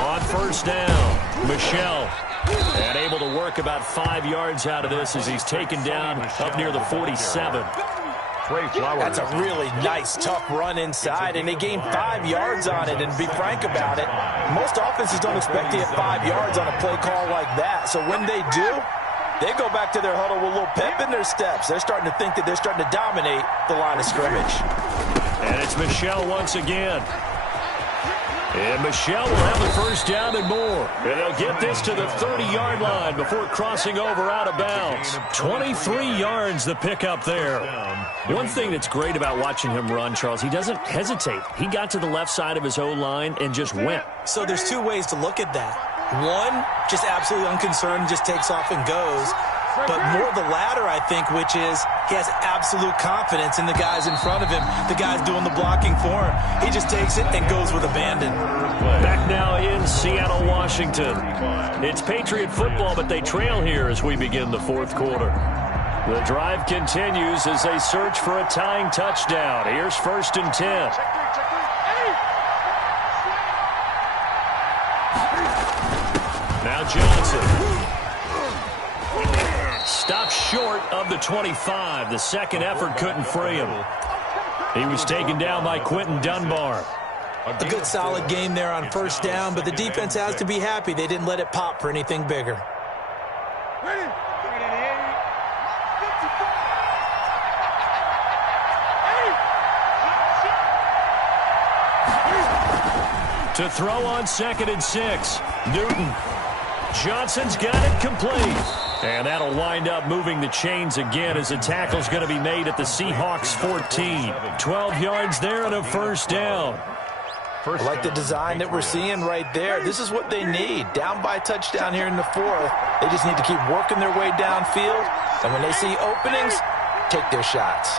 On first down, Michel. And able to work about 5 yards out of this as he's taken down up near the 47. That's a really nice, tough run inside, and they gained 5 yards on it. And to be frank about it, most offenses don't expect to get 5 yards on a play call like that. So when they do, they go back to their huddle with a little pep in their steps. They're starting to think that they're starting to dominate the line of scrimmage. And it's Michel once again. And Michel will have the first down and more. And they'll get this to the 30-yard line before crossing over out of bounds. 23 yards the pickup there. One thing that's great about watching him run, Charles, he doesn't hesitate. He got to the left side of his O-line and just went. So there's 2 ways to look at that. One, just absolutely unconcerned, just takes off and goes. But more the latter, I think, which is he has absolute confidence in the guys in front of him, the guys doing the blocking for him. He just takes it and goes with abandon. Back now in Seattle, Washington. It's Patriot football, but they trail here as we begin the 4th quarter. The drive continues as they search for a tying touchdown. Here's 1st and 10. Now Johnson. Stopped short of the 25. The second effort couldn't free him. He was taken down by Quentin Dunbar. A good solid game there on first down, but the defense has to be happy they didn't let it pop for anything bigger. To throw on 2nd and 6, Newton. Johnson's got it complete. And that'll wind up moving the chains again as a tackle's going to be made at the Seahawks 14. 12 yards there and a first down. I like the design that we're seeing right there. This is what they need. Down by a touchdown here in the fourth. They just need to keep working their way downfield. And when they see openings, take their shots.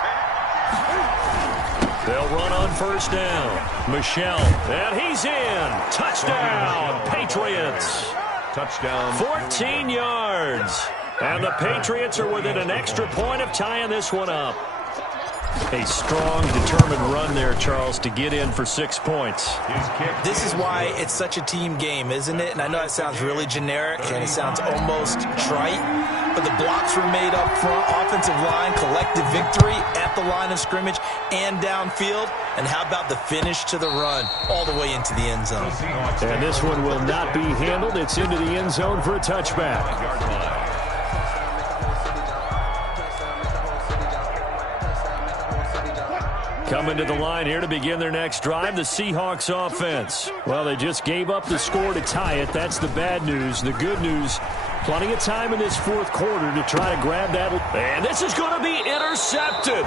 They'll run on first down. Michelle, and he's in. Touchdown, Patriots. Touchdown. 14 yards. And the Patriots are within an extra point of tying this one up. A strong, determined run there, Charles, to get in for 6 points. This is why it's such a team game, isn't it? And I know it sounds really generic and it sounds almost trite, but the blocks were made up front, offensive line, collective victory at the line of scrimmage and downfield. And how about the finish to the run all the way into the end zone? And this one will not be handled. It's into the end zone for a touchback. Coming to the line here to begin their next drive, the Seahawks offense. Well, they just gave up the score to tie it. That's the bad news. The good news, plenty of time in this fourth quarter to try to grab that. And this is going to be intercepted.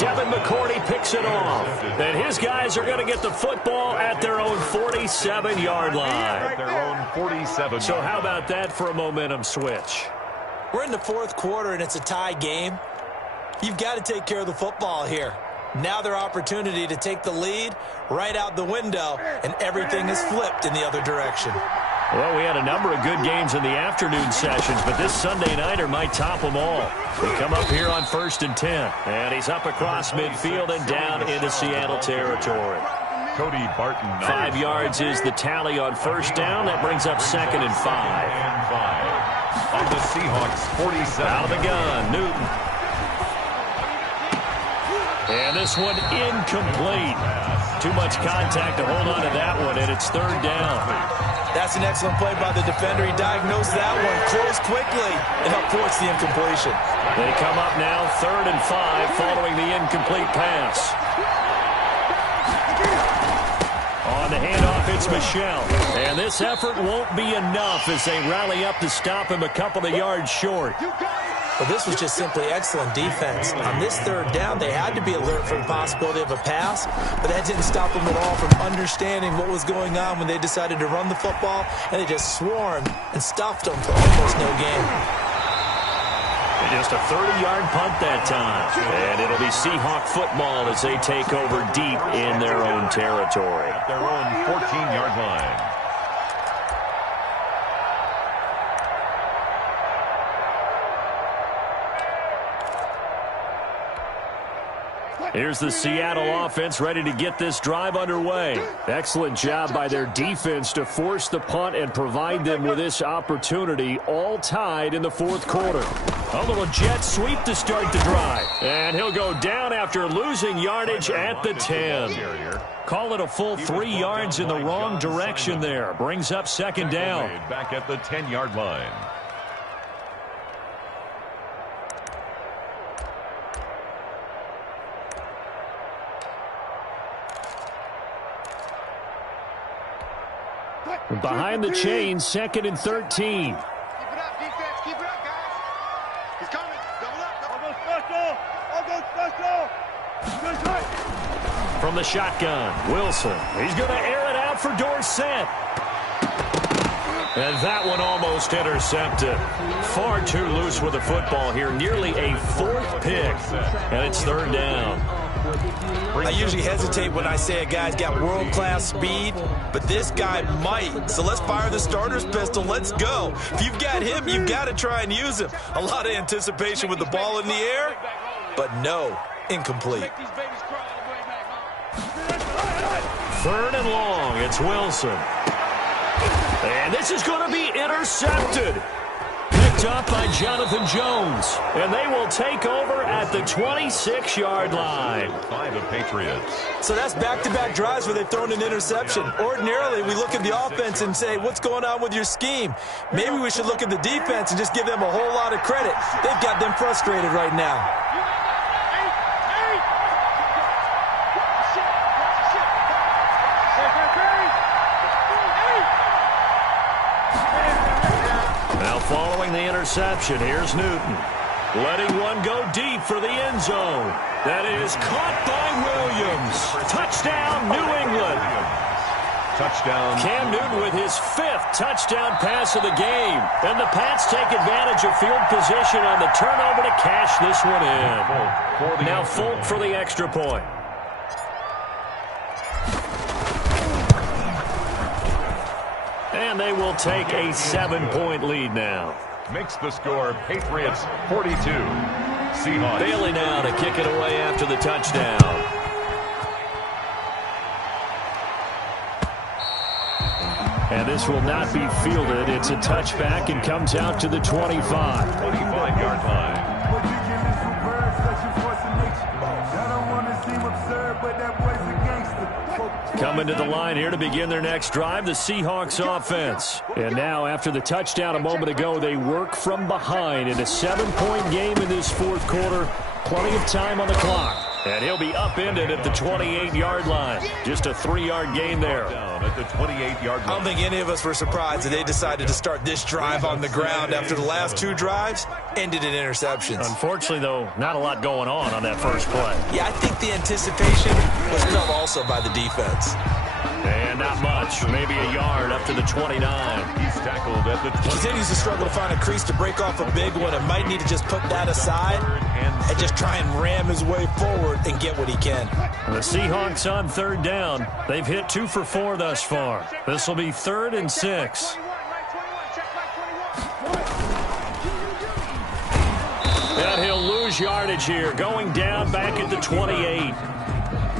Devin McCourty picks it off. And his guys are going to get the football at their own 47-yard line. At their own 47. So how about that for a momentum switch? We're in the fourth quarter and it's a tie game. You've got to take care of the football here. Now their opportunity to take the lead right out the window, and everything is flipped in the other direction. Well, we had a number of good games in the afternoon sessions, but this Sunday nighter might top them all. They come up here on 1st and 10, and he's up across midfield and down into Seattle territory. Cody Barton. 5 yards is the tally on first down. That brings up 2nd and 5. On the Seahawks 47. Out of the gun, Newton. And this one incomplete. Too much contact to hold on to that one, and it's 3rd down. That's an excellent play by the defender. He diagnosed that one, closed quickly, and helped force the incompletion. They come up now 3rd and 5 following the incomplete pass. On the handoff, it's Michelle. And this effort won't be enough as they rally up to stop him a couple of yards short. Well, this was just simply excellent defense. On this 3rd down, they had to be alert for the possibility of a pass, but that didn't stop them at all from understanding what was going on when they decided to run the football, and they just swarmed and stuffed them for almost no gain. Just a 30-yard punt that time. And it'll be Seahawk football as they take over deep in their own territory. At their own 14-yard line. Here's the Seattle offense ready to get this drive underway. Excellent job by their defense to force the punt and provide them with this opportunity, all tied in the fourth quarter. A little jet sweep to start the drive. And he'll go down after losing yardage at the 10. Call it a full 3 yards in the wrong direction there. Brings up 2nd down. Back at the 10-yard line. Behind the chain, 2nd and 13. Keep it up, defense. Keep it up, guys. He's coming. Double up. I'll go special. Good. From the shotgun, Wilson. He's going to air it out for Dorsett. And that one almost intercepted. Far too loose with the football here. Nearly a 4th pick. And it's 3rd down. I usually hesitate when I say a guy's got world-class speed, but this guy might. So let's fire the starter's pistol. Let's go. If you've got him, you've got to try and use him. A lot of anticipation with the ball in the air, but no, incomplete. 3rd and long, it's Wilson. And this is going to be intercepted. Picked up by Jonathan Jones. And they will take over at the 26-yard line. 5 of Patriots. So that's back-to-back drives where they've thrown an interception. Ordinarily, we look at the offense and say, what's going on with your scheme? Maybe we should look at the defense and just give them a whole lot of credit. They've got them frustrated right now. following the interception. Here's Newton. Letting one go deep for the end zone. That is caught by Williams. Touchdown, New England. Touchdown. Cam Newton with his 5th touchdown pass of the game. And the Pats take advantage of field position on the turnover to cash this one in. Now Folk for the extra point. And they will take a 7-point lead now. Makes the score Patriots 42. Seahawks. Bailey now to kick it away after the touchdown. And this will not be fielded. It's a touchback and comes out to the 25. 25-yard line. Coming to the line here to begin their next drive, the Seahawks offense. And now, after the touchdown a moment ago, they work from behind in a 7-point game in this fourth quarter. Plenty of time on the clock. And he'll be upended at the 28-yard line. Just a 3-yard gain there. Down at the 28-yard line. I don't think any of us were surprised that they decided to start this drive on the ground after the last 2 drives ended in interceptions. Unfortunately, though, not a lot going on that first play. Yeah, I think the anticipation was felt also by the defense. And not much. Maybe a yard up to the 29. He's tackled at the 20. He continues to struggle to find a crease to break off a big one and might need to just put that aside and just try and ram his way forward and get what he can. The Seahawks on 3rd down. They've hit 2 for 4 thus far. This will be 3rd and 6. And he'll lose yardage here. Going down back at the 28.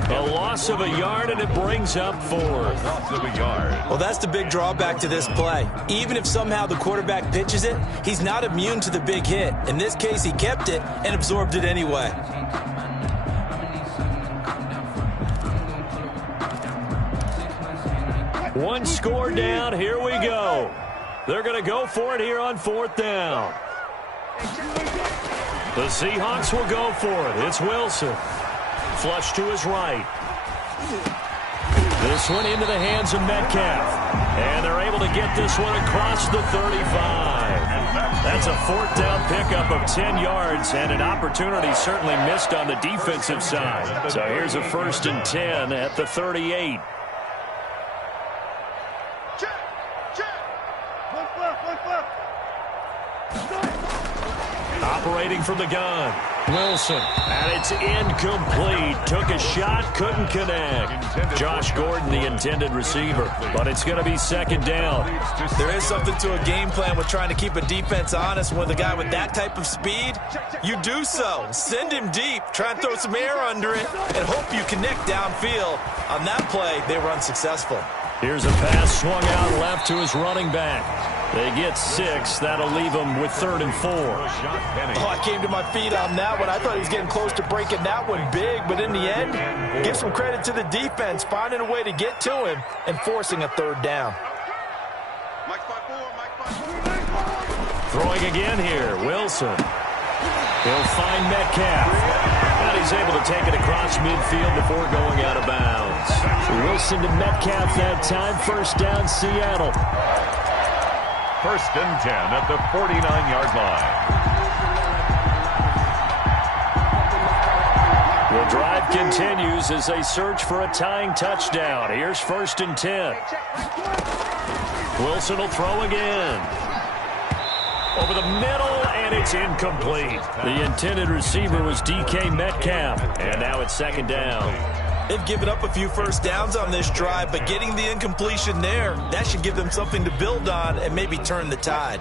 A loss of a yard, and it brings up 4th. Loss of a yard. Well, that's the big drawback to this play. Even if somehow the quarterback pitches it, he's not immune to the big hit. In this case, he kept it and absorbed it anyway. One score down. Here we go. They're going to go for it here on 4th down. The Seahawks will go for it. It's Wilson. Flush to his right. This one into the hands of Metcalf. And they're able to get this one across the 35. That's a 4th down pickup of 10 yards and an opportunity certainly missed on the defensive side. So here's a 1st and 10 at the 38. Operating from the gun. Wilson, and it's incomplete. Took a shot, couldn't connect. Josh Gordon, the intended receiver, but it's going to be 2nd down. There is something to a game plan with trying to keep a defense honest. With a guy with that type of speed, you do so. Send him deep, try and throw some air under it, and hope you connect downfield. On that play, they were unsuccessful. Here's a pass swung out left to his running back. They get 6. That'll leave them with 3rd and 4. Oh, I came to my feet on that one. I thought he was getting close to breaking that one big, but in the end, give some credit to the defense, finding a way to get to him and forcing a 3rd down. Throwing again here, Wilson. He'll find Metcalf. And he's able to take it across midfield before going out of bounds. Wilson to Metcalf that time. 1st down, Seattle. 1st and 10 at the 49-yard line. The drive continues as they search for a tying touchdown. Here's 1st and 10. Wilson will throw again. Over the middle, and it's incomplete. The intended receiver was DK Metcalf, and now it's 2nd down. They've given up a few 1st downs on this drive, but getting the incompletion there, that should give them something to build on and maybe turn the tide.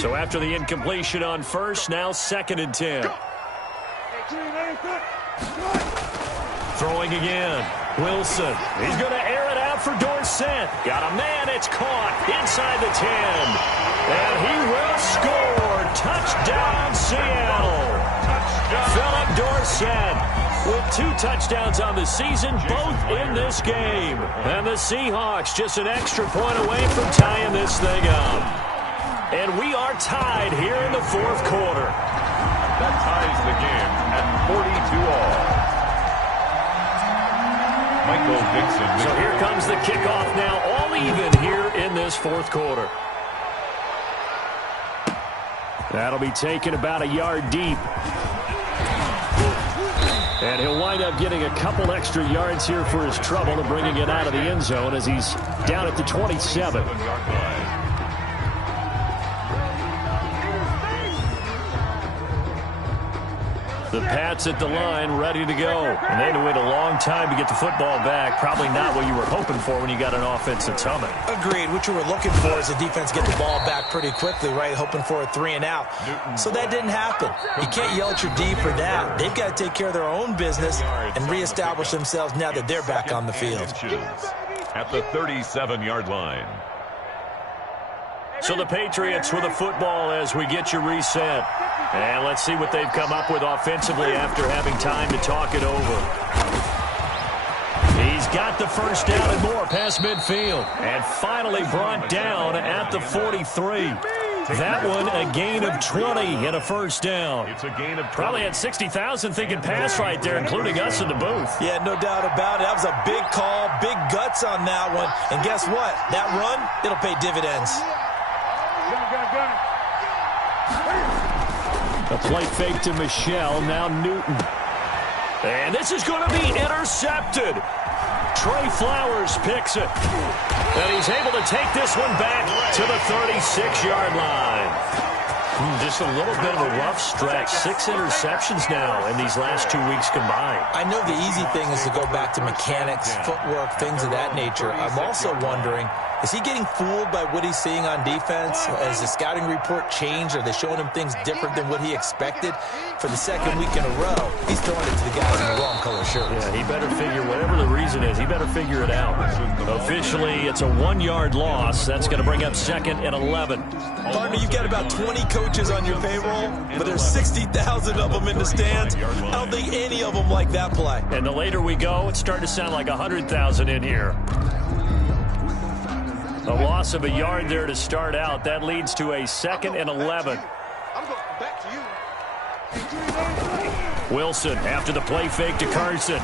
So after the incompletion on 1st, now 2nd and 10. Throwing again. Wilson. He's going to air it out for Dorsett. Got a man. It's caught inside the 10. And he will score. Touchdown, Seattle. Philip Dorsett with 2 touchdowns on the season, both in this game. And the Seahawks just an extra point away from tying this thing up. And we are tied here in the 4th quarter. That ties the game at 42-all. Michael Dixon. So here comes the kickoff now, all even here in this 4th quarter. That'll be taken about a yard deep. And he'll wind up getting a couple extra yards here for his trouble and bringing it out of the end zone as he's down at the 27. The Pats at the line, ready to go. And they had to wait a long time to get the football back. Probably not what you were hoping for when you got an offense that's humming. Agreed. What you were looking for is the defense get the ball back pretty quickly, right? Hoping for a 3 and out. So that didn't happen. You can't yell at your D for that. They've got to take care of their own business and reestablish themselves now that they're back on the field. At the 37-yard line. So the Patriots with the football as we get you reset. And let's see what they've come up with offensively after having time to talk it over. He's got the first down and more past midfield. And finally brought down at the 43. That one a gain of 20 and a first down. It's a gain of 20. Probably had 60,000 thinking pass right there, including us in the booth. Yeah, no doubt about it. That was a big call, big guts on that one. And guess what? That run, it'll pay dividends. A play fake to Michelle, now Newton. And this is going to be intercepted. Trey Flowers picks it. And he's able to take this one back to the 36-yard line. Just a little bit of a rough stretch. 6 interceptions now in these last 2 weeks combined. I know the easy thing is to go back to mechanics, footwork, things of that nature. I'm also wondering, is he getting fooled by what he's seeing on defense? Has the scouting report changed? Are they showing him things different than what he expected? For the second week in a row, he's throwing it to the guys in the wrong color shirts. Yeah, he better figure, whatever the reason is, he better figure it out. Officially, it's a 1-yard loss. That's going to bring up 2nd and 11. Partner, you've got about 20 coaches on your payroll, but there's 60,000 of them in the stands. I don't think any of them like that play. And the later we go, it's starting to sound like 100,000 in here. A loss of a yard there to start out. That leads to a 2nd and 11. I'm going back to you. Wilson after the play fake to Carson.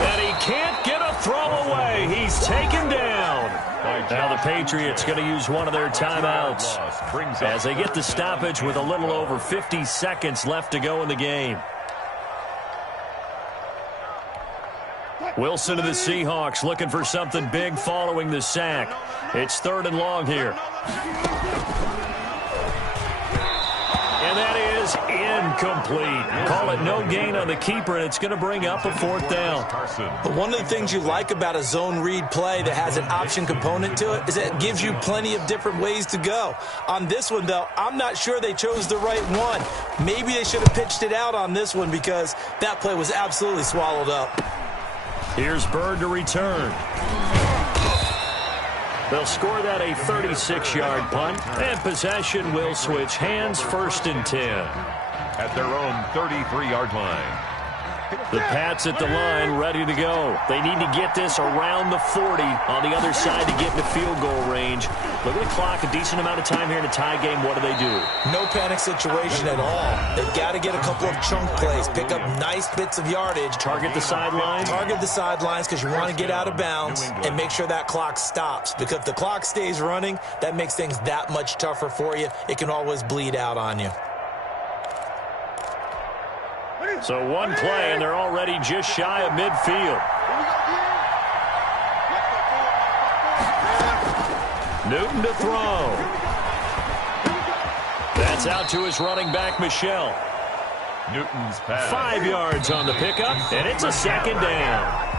And he can't get a throw away. He's taken down. Now the Patriots going to use one of their timeouts as they get the stoppage with a little over 50 seconds left to go in the game. Wilson of the Seahawks looking for something big following the sack. It's 3rd and long here. And that is incomplete. Call it no gain on the keeper, and it's going to bring up a 4th down. But one of the things you like about a zone read play that has an option component to it is that it gives you plenty of different ways to go. On this one, though, I'm not sure they chose the right one. Maybe they should have pitched it out on this one because that play was absolutely swallowed up. Here's Bird to return. They'll score that a 36-yard punt, and possession will switch hands, 1st and 10. At their own 33-yard line. The Pats at the line, ready to go. They need to get this around the 40 on the other side to get into field goal range. Look at the clock, a decent amount of time here in a tie game. What do they do? No panic situation at all. They've got to get a couple of chunk plays, pick up nice bits of yardage. Target the sidelines? Target the sidelines because you want to get out of bounds and make sure that clock stops. Because if the clock stays running, that makes things that much tougher for you. It can always bleed out on you. So one play, and they're already just shy of midfield. Newton to throw. That's out to his running back, Michelle. Newton's pass. 5 yards on the pickup, and it's a 2nd down.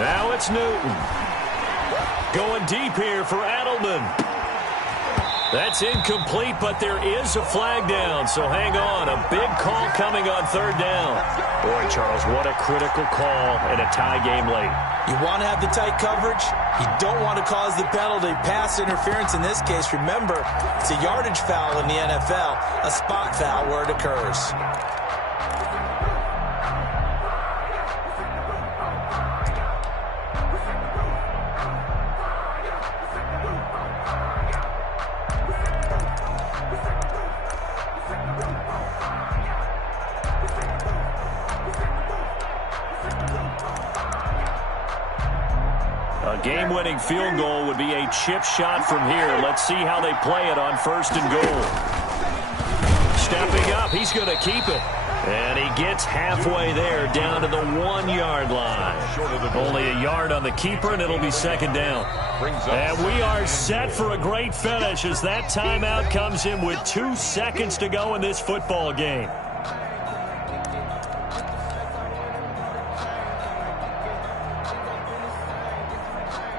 Now it's Newton. Going deep here for Adelman. That's incomplete, but there is a flag down, so hang on. A big call coming on 3rd down. Boy, Charles, what a critical call in a tie game late. You want to have the tight coverage. You don't want to cause the penalty. Pass interference in this case, remember, it's a yardage foul in the NFL, a spot foul where it occurs. game-winning field goal would be a chip shot from here. Let's see how they play it on 1st and goal. Stepping up, he's going to keep it. And he gets halfway there, down to the 1-yard line. Only a yard on the keeper, and it'll be 2nd down. And we are set for a great finish as that timeout comes in with 2 seconds to go in this football game.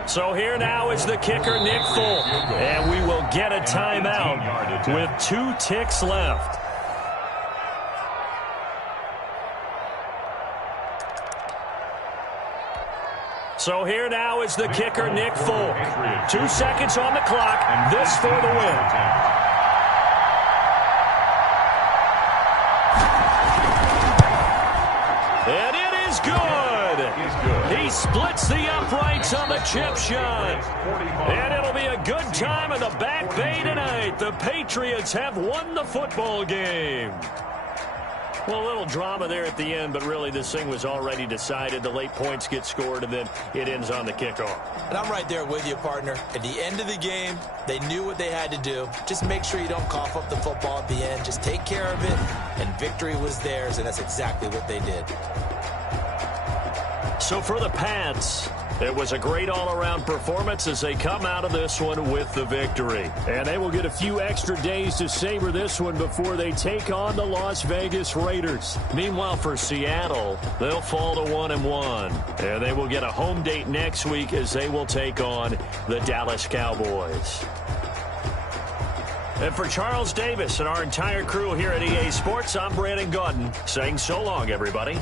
So here now is the kicker, Nick Folk. And we will get a timeout with 2 ticks left. So here now is the kicker, Nick Folk. 2 seconds on the clock. This for the win. And it is good. He splits the uprights on the chip shot. And it'll be a good time in the Back Bay tonight. The Patriots have won the football game. Well, a little drama there at the end, but really this thing was already decided. The late points get scored, and then it ends on the kickoff. And I'm right there with you, partner. At the end of the game, they knew what they had to do. Just make sure you don't cough up the football at the end. Just take care of it, and victory was theirs, and that's exactly what they did. So for the Pats, it was a great all-around performance as they come out of this one with the victory. And they will get a few extra days to savor this one before they take on the Las Vegas Raiders. Meanwhile, for Seattle, they'll fall to 1-1. And they will get a home date next week as they will take on the Dallas Cowboys. And for Charles Davis and our entire crew here at EA Sports, I'm Brandon Gaudin saying so long, everybody.